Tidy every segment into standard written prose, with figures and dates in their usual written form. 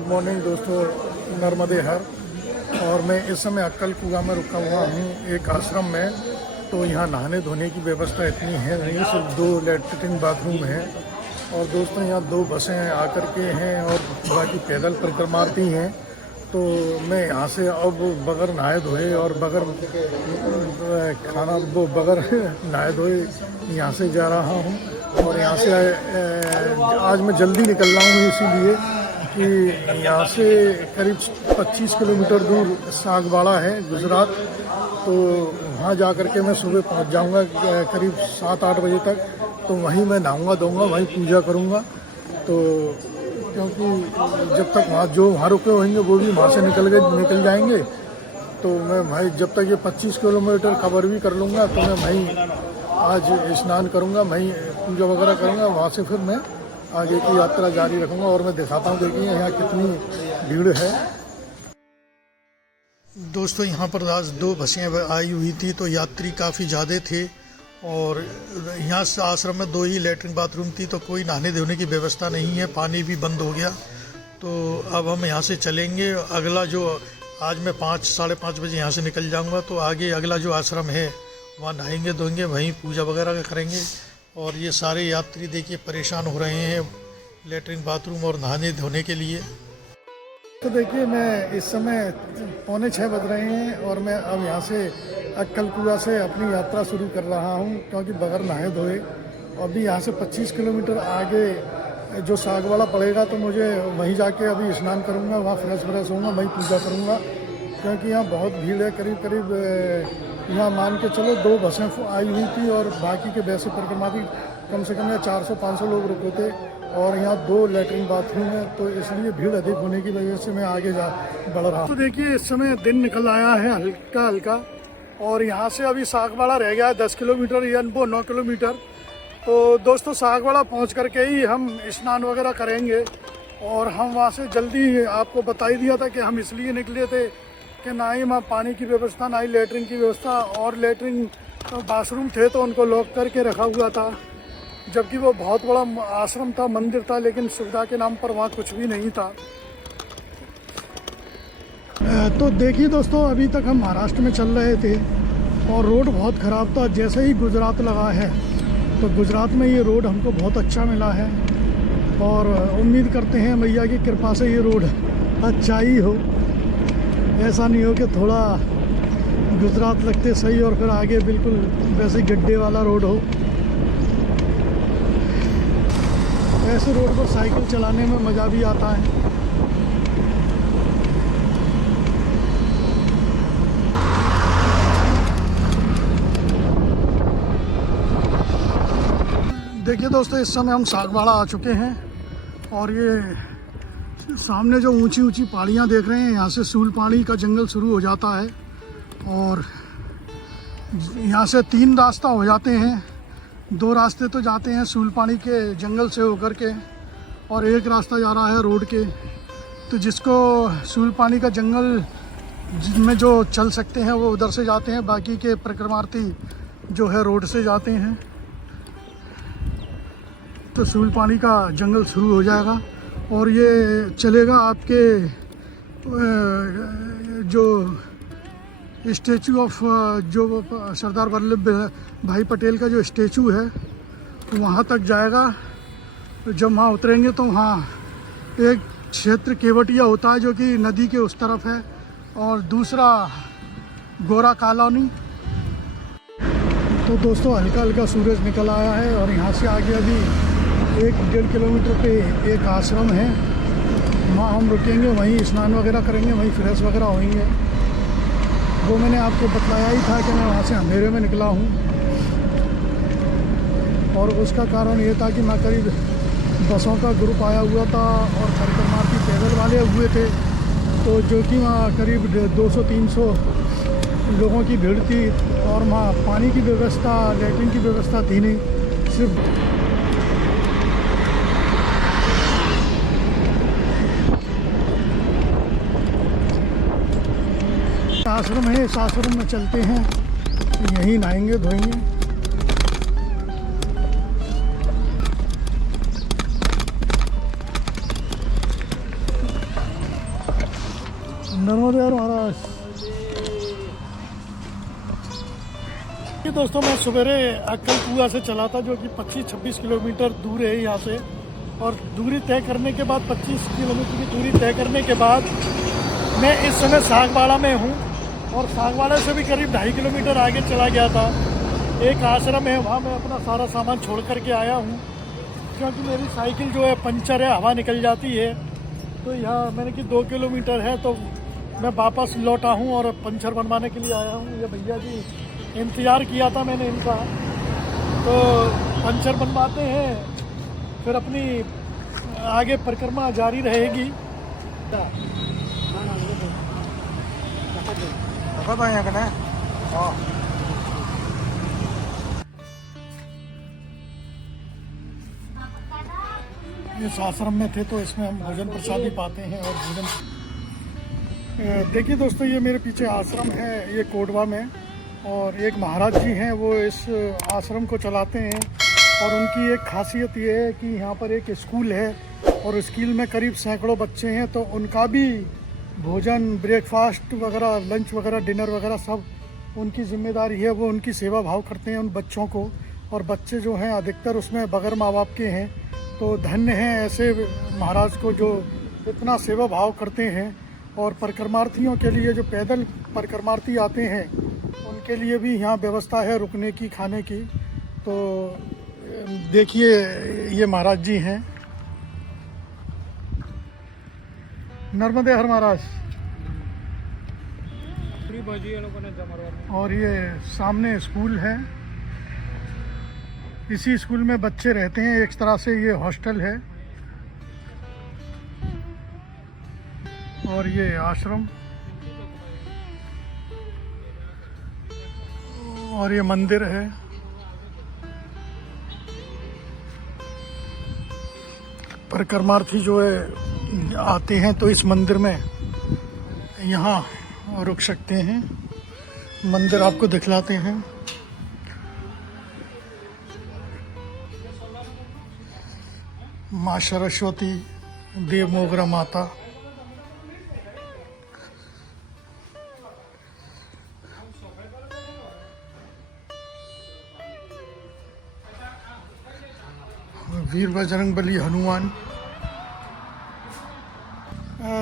Good morning दोस्तों, नर्मदे हर। और मैं इस समय अक्कल कुआ में रुका हुआ हूँ एक आश्रम में। तो यहाँ नहाने धोने की व्यवस्था इतनी है नहीं, सिर्फ 2 लैट्रिन बाथरूम है। और दोस्तों यहाँ 2 बसें आकर के हैं और बाकी पैदल परिक्रमार्थी हैं। तो मैं यहाँ से अब बगैर नहाए धोए और बगैर खाना बगैर नहाए धोए यहाँ से जा रहा हूँ। और यहाँ से आज मैं जल्दी निकल रहा हूँ इसीलिए कि यहाँ से करीब 25 किलोमीटर दूर सागवाड़ा है गुजरात। तो वहाँ जा कर के मैं सुबह पहुँच जाऊँगा करीब 7-8 बजे तक। तो वहीं मैं नहाऊँगा धोऊँगा, वहीं पूजा करूँगा। तो क्योंकि जब तक वहाँ जो वहाँ रुके होंगे वो भी वहाँ से निकल जाएंगे। तो मैं भाई जब तक ये 25 किलोमीटर कवर भी कर लूँगा तो मैं वहीं आज स्नान करूँगा, वहीं पूजा वगैरह करूँगा। वहाँ से फिर मैं आगे की यात्रा जारी रखूँगा। और मैं दिखाता हूँ, देखिए यहाँ कितनी भीड़ है दोस्तों। यहाँ पर आज 2 बसें आई हुई थी तो यात्री काफ़ी ज़्यादा थे। और यहाँ से आश्रम में 2 ही लैट्रिन बाथरूम थी, तो कोई नहाने धोने की व्यवस्था नहीं है, पानी भी बंद हो गया। तो अब हम यहाँ से चलेंगे। अगला जो आज मैं 5-5:30 बजे यहाँ से निकल जाऊँगा, तो आगे अगला जो आश्रम है वहाँ नहाएंगे धोएंगे, वहीं पूजा वगैरह करेंगे। और ये सारे यात्री देखिए परेशान हो रहे हैं लैट्रिन बाथरूम और नहाने धोने के लिए। तो देखिए मैं इस समय 5:45 बज रहे हैं और मैं अब यहाँ से अक्कल कुआ से अपनी यात्रा शुरू कर रहा हूँ, क्योंकि बगैर नहाए धोए। अभी यहाँ से 25 किलोमीटर आगे जो सागवाड़ा पड़ेगा तो मुझे वहीं जाके अभी स्नान करूँगा, वहाँ फ्रेश होऊंगा, वहीं पूजा करूँगा। क्योंकि यहाँ बहुत भीड़ है, करीब यहाँ मान के चलो 2 बसें आई हुई थी और बाकी के वैसे परिक्रमा भी कम से कम 400-500 लोग रुके थे। और यहाँ 2 लैट्रिन बाथरूम है, तो इसलिए भीड़ अधिक होने की वजह से मैं आगे बढ़ रहा हूँ। तो देखिए इस समय दिन निकल आया है हल्का हल्का, और यहाँ से अभी सागवाड़ा रह गया है 10 किलोमीटर या 9 किलोमीटर। तो दोस्तों सागवाड़ा पहुँच करके ही हम स्नान वगैरह करेंगे। और हम वहाँ से जल्दी आपको बता ही दिया था कि हम इसलिए निकले थे कि ना ही वहाँ पानी की व्यवस्था, ना ही लैट्रिन की व्यवस्था, और लैट्रिन बाथरूम थे तो उनको लॉक करके रखा हुआ था। जबकि वो बहुत बड़ा आश्रम था, मंदिर था, लेकिन सुविधा के नाम पर वहाँ कुछ भी नहीं था। तो देखिए दोस्तों, अभी तक हम महाराष्ट्र में चल रहे थे और रोड बहुत ख़राब था। जैसे ही गुजरात लगा है तो गुजरात में ये रोड हमको बहुत अच्छा मिला है। और उम्मीद करते हैं मैया की कृपा से ये रोड अच्छा ही हो, ऐसा नहीं हो कि थोड़ा गुजरात लगते सही और फिर आगे बिल्कुल वैसे गड्ढे वाला रोड हो। ऐसे रोड पर साइकिल चलाने में मज़ा भी आता है। देखिए दोस्तों, इस समय हम सागवाड़ा आ चुके हैं और ये सामने जो ऊंची ऊंची पहाड़ियाँ देख रहे हैं, यहाँ से सूलपानी का जंगल शुरू हो जाता है। और यहाँ से 3 रास्ता हो जाते हैं। 2 रास्ते तो जाते हैं सूलपानी के जंगल से होकर के, और एक रास्ता जा रहा है रोड के। तो जिसको सूलपानी का जंगल में जो चल सकते हैं वो उधर से जाते हैं, बाकी के परिक्रमार्थी जो है रोड से जाते हैं। तो सूलपानी का जंगल शुरू हो जाएगा और ये चलेगा आपके जो स्टैचू ऑफ जो सरदार वल्लभ भाई पटेल का जो स्टैचू है वहाँ तक जाएगा। जब वहाँ उतरेंगे तो वहाँ एक क्षेत्र केवटिया होता है जो कि नदी के उस तरफ है, और दूसरा गोरा कॉलोनी। तो दोस्तों हल्का हल्का सूरज निकल आया है और यहाँ से आगे अभी 1-1.5 किलोमीटर पे एक आश्रम है, वहाँ हम रुकेंगे, वहीं स्नान वगैरह करेंगे, वहीं फ्रेश वगैरह होंगे। वो मैंने आपको बतलाया ही था कि मैं वहाँ से अंधेरे में निकला हूँ, और उसका कारण ये था कि मैं करीब बसों का ग्रुप आया हुआ था और परिक्रमार्थी पैदल वाले हुए थे। तो जो कि वहाँ करीब 200-300 लोगों की भीड़ थी, और वहाँ पानी की व्यवस्था, लैट्रिन की व्यवस्था थी नहीं। सिर्फ आश्रम है, इस आश्रम में चलते हैं, यहीं नहाएंगे धोएंगे। नर्मदे महाराज। दोस्तों मैं सवेरे अक्कल कुआ से चला था, जो कि 25-26 किलोमीटर दूर है यहाँ से, और दूरी तय करने के बाद 25 किलोमीटर की दूरी तय करने के बाद मैं इस समय सागवाड़ा में हूँ, और सागवाड़ा से भी करीब 2.5 किलोमीटर आगे चला गया था। एक आश्रम है, वहाँ मैं अपना सारा सामान छोड़ करके आया हूँ, क्योंकि मेरी साइकिल जो है पंचर है, हवा निकल जाती है। तो यहाँ मैंने कि 2 किलोमीटर है, तो मैं वापस लौटा हूँ और पंचर बनवाने के लिए आया हूँ। ये भैया जी इंतज़ार किया था मैंने इनका, तो पंचर बनवाते हैं, फिर अपनी आगे परिक्रमा जारी रहेगी। इस आश्रम में थे तो इसमें हम भोजन प्रसाद भी पाते हैं। और भोजन देखिए दोस्तों, ये मेरे पीछे आश्रम है, ये कोडवा में, और एक महाराज जी हैं, वो इस आश्रम को चलाते हैं। और उनकी एक खासियत ये है कि यहाँ पर एक स्कूल है, और स्कूल में करीब सैकड़ों बच्चे हैं, तो उनका भी भोजन, ब्रेकफास्ट वगैरह, लंच वगैरह, डिनर वगैरह सब उनकी जिम्मेदारी है। वो उनकी सेवा भाव करते हैं उन बच्चों को, और बच्चे जो हैं अधिकतर उसमें बगैर माँ बाप के हैं। तो धन्य हैं ऐसे महाराज को जो इतना सेवा भाव करते हैं। और परिक्रमार्थियों के लिए, जो पैदल परिक्रमार्थी आते हैं, उनके लिए भी यहाँ व्यवस्था है रुकने की, खाने की। तो देखिए ये महाराज जी हैं, नर्मदे हर महाराज। और ये सामने स्कूल है, इसी स्कूल में बच्चे रहते हैं, एक तरह से ये हॉस्टल है। और ये आश्रम, और ये मंदिर है। परिक्रमार्थी जो है आते हैं तो इस मंदिर में यहाँ रुक सकते हैं। मंदिर आपको दिखलाते हैं। माँ सरस्वती, देव मोगरा माता। वीर बजरंगबली हनुमान।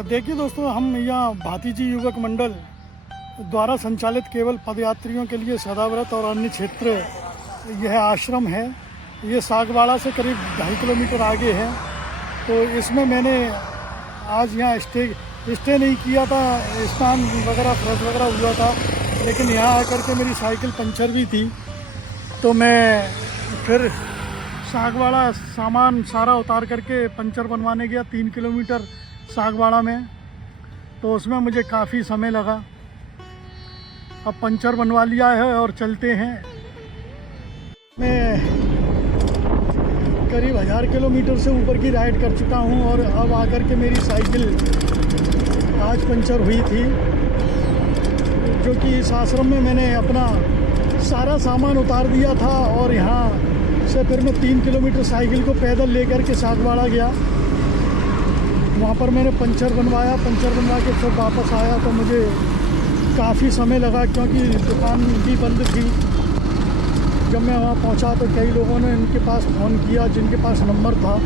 देखिए दोस्तों, हम यहाँ भातीजी युवक मंडल द्वारा संचालित केवल पदयात्रियों के लिए सदाव्रत और अन्य क्षेत्र यह आश्रम है। ये सागवाड़ा से करीब 2.5 किलोमीटर आगे है। तो इसमें मैंने आज यहाँ स्टे नहीं किया था, स्नान वगैरह फ्रेश वगैरह हुआ था, लेकिन यहाँ आकर के मेरी साइकिल पंचर भी थी, तो मैं फिर सागवाड़ा सामान सारा उतार करके पंचर बनवाने गया 3 किलोमीटर सागवाड़ा में। तो उसमें मुझे काफ़ी समय लगा। अब पंचर बनवा लिया है और चलते हैं। मैं करीब 1000 किलोमीटर से ऊपर की राइड कर चुका हूं, और अब आकर के मेरी साइकिल आज पंचर हुई थी, जो कि इस आश्रम में मैंने अपना सारा सामान उतार दिया था। और यहाँ से फिर मैं 3 किलोमीटर साइकिल को पैदल लेकर के सागवाड़ा गया। वहाँ पर मैंने पंचर बनवाया, पंचर बनवा के फिर वापस आया। तो मुझे काफ़ी समय लगा, क्योंकि दुकान भी बंद थी। जब मैं वहाँ पहुँचा तो कई लोगों ने इनके पास फ़ोन किया जिनके पास नंबर था,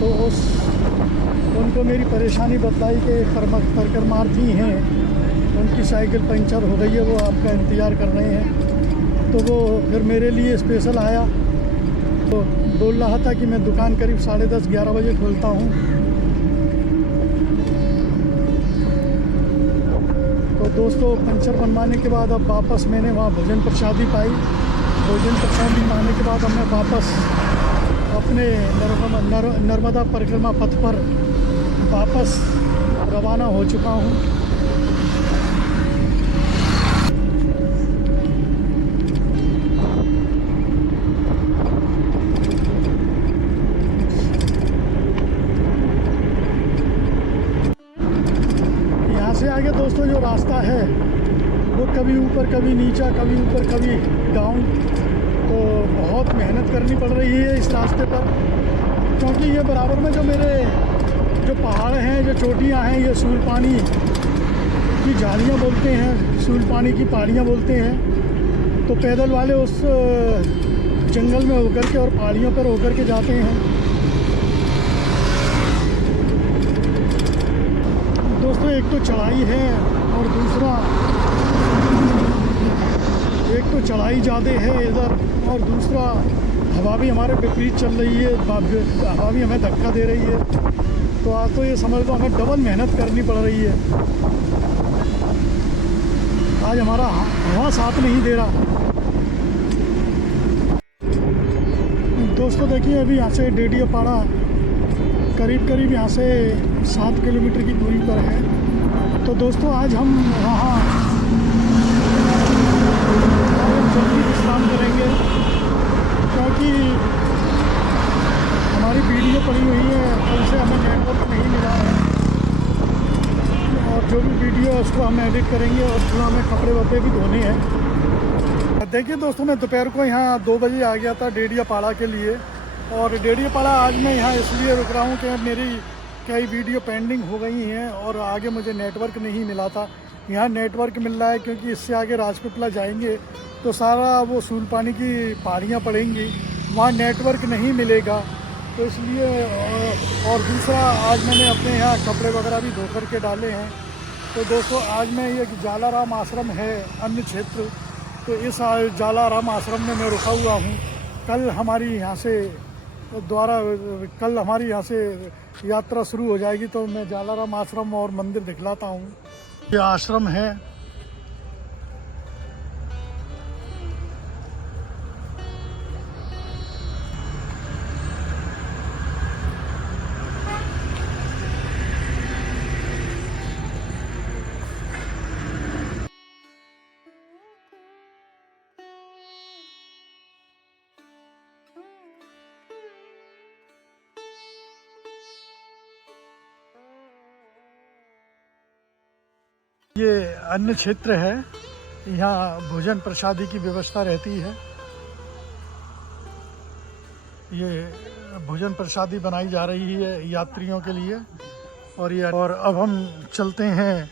तो उनको मेरी परेशानी बताई कि परिक्रमार्थी हैं, उनकी साइकिल पंचर हो गई है, वो आपका इंतज़ार कर रहे हैं। तो वो फिर मेरे लिए स्पेशल आया, तो बोल रहा था कि मैं दुकान करीब 10:30-11 बजे खोलता हूँ। तो दोस्तों, पंचर बनवाने के बाद अब वापस मैंने वहाँ भोजन प्रसादी पाई। भोजन प्रसादी पाने के बाद अब मैं वापस अपने नर्मदा परिक्रमा पथ पर वापस रवाना हो चुका हूँ। यहाँ से आगे दोस्तों जो रास्ता है वो कभी ऊपर कभी नीचा, कभी ऊपर कभी डाउन। तो बहुत मेहनत करनी पड़ रही है इस रास्ते पर, क्योंकि ये बराबर में जो मेरे जो पहाड़ हैं, जो चोटियाँ हैं, ये सूरपानी की झाड़ियाँ बोलते हैं, सूलपानी की पहाड़ियाँ बोलते हैं। तो पैदल वाले उस जंगल में होकर के और पहाड़ियों पर होकर के जाते हैं। दोस्तों एक तो चढ़ाई है और दूसरा एक तो चढ़ाई ज़्यादा है इधर, और दूसरा हवा भी हमारे विपरीत चल रही है, हवा भी हमें धक्का दे रही है। तो आज तो ये समझ लो हमें डबल मेहनत करनी पड़ रही है। आज हमारा हवा साथ नहीं दे रहा। दोस्तों देखिए अभी यहाँ से डेडियापाड़ा करीब यहाँ से 7 किलोमीटर की दूरी पर है। तो दोस्तों आज हम वहाँ जल्दी विश्राम करेंगे, क्योंकि हमारी वीडियो पड़ी हुई है, कल से हमें नेटवर्क नहीं मिला है। और जो भी वीडियो है उसको हम एडिट करेंगे और थोड़ा हमें कपड़े वपड़े भी धोने हैं। देखिए दोस्तों मैं दोपहर को यहाँ 2 बजे आ गया था डेडियापाड़ा के लिए। और डेडियापाड़ा आज मैं यहाँ इसलिए रुक रहा हूँ कि मेरी कई वीडियो पेंडिंग हो गई हैं और आगे मुझे नेटवर्क नहीं मिला था। यहाँ नेटवर्क मिल रहा है, क्योंकि इससे आगे राजपीपला जाएंगे तो सारा वो सूलपानी की पहाड़ियाँ पड़ेंगी, वहाँ नेटवर्क नहीं मिलेगा। तो इसलिए और दूसरा आज मैंने अपने यहाँ कपड़े वगैरह भी धो कर के डाले हैं। तो दोस्तों आज मैं ये जालाराम आश्रम है अन्य क्षेत्र, तो इस जालाराम आश्रम में मैं रुका हुआ हूँ। कल हमारी यहाँ से यात्रा शुरू हो जाएगी, तो मैं जालाराम आश्रम और मंदिर दिखलाता हूँ। ये आश्रम है। ये अन्य क्षेत्र है, यहाँ भोजन प्रसादी की व्यवस्था रहती है। ये भोजन प्रसादी बनाई जा रही है यात्रियों के लिए। और अब हम चलते हैं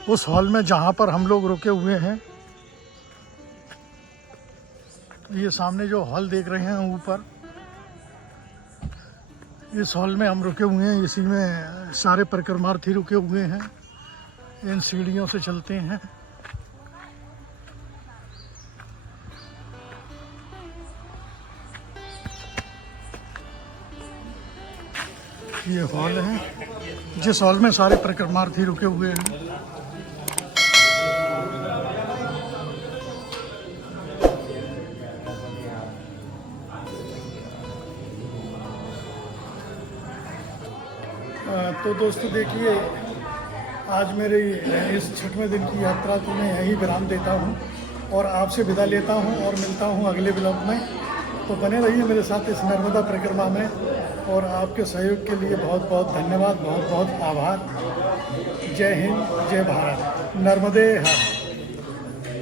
उस हॉल में जहाँ पर हम लोग रुके हुए हैं। ये सामने जो हॉल देख रहे हैं ऊपर, इस हॉल में हम रुके हुए हैं। इसी में सारे परिक्रमार्थी रुके हुए हैं। इन सीढ़ियों से चलते हैं। ये हॉल है, जिस हॉल में सारे परिक्रमार्थी रुके हुए हैं। तो दोस्तों देखिए, आज मेरी इस 6वें दिन की यात्रा को मैं यहीं विराम देता हूँ और आपसे विदा लेता हूँ और मिलता हूँ अगले ब्लॉग में। तो बने रहिए मेरे साथ इस नर्मदा परिक्रमा में, और आपके सहयोग के लिए बहुत बहुत धन्यवाद, बहुत बहुत आभार। जय हिंद, जय भारत, नर्मदे हर।